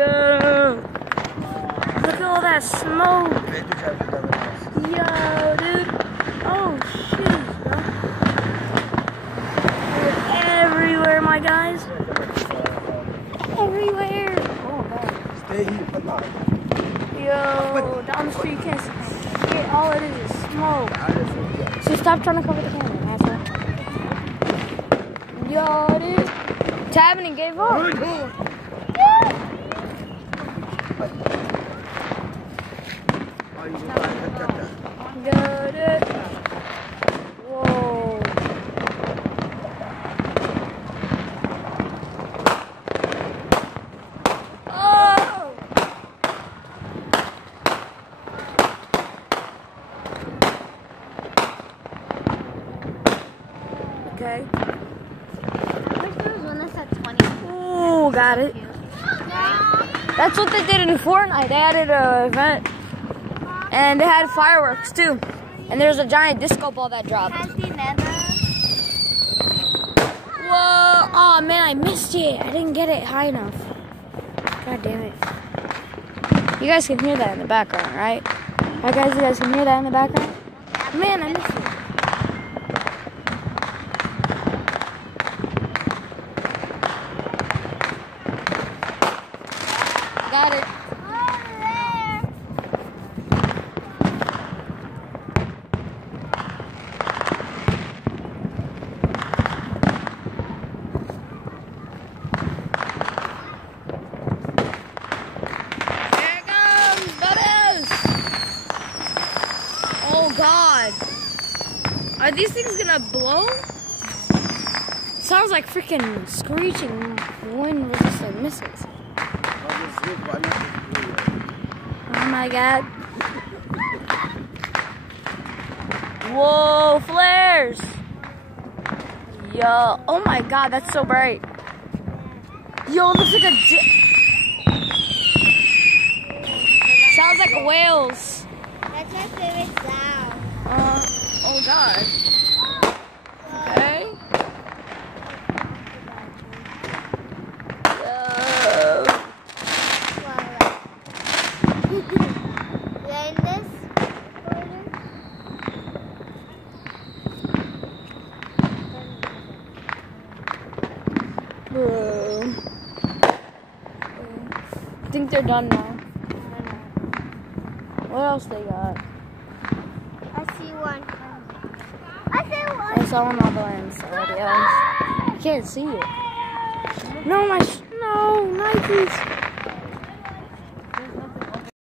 Yeah. Look at all that smoke. Yo, dude. Oh, shoot, bro. Everywhere, my guys. Everywhere. Oh, God. Yo, down the street, you can't see shit. All it is smoke. So stop trying to cover the camera, asshole. Yo, dude. Tabbing gave up. Got it. Whoa. Oh. Okay. Ooh, got it. That's what they did in Fortnite. They added an event. And they had fireworks too. And there's a giant disco ball that dropped. Whoa! Oh man, I missed it. I didn't get it high enough. God damn it. You guys can hear that in the background, right? Right guys, you guys can hear that in the background? Man, I missed it. Got it. God, are these things gonna blow? Sounds like freaking screeching wind-resistant missiles. Oh my God! Whoa, flares! Yo, oh my God, that's so bright. Yo, looks like a sounds like whales. That's my favorite sound. Oh God. Okay. Then this Bro. I think they're done now. What else they got? I see one. I saw one on the lens already else. I can't see it. No, no, Nikes.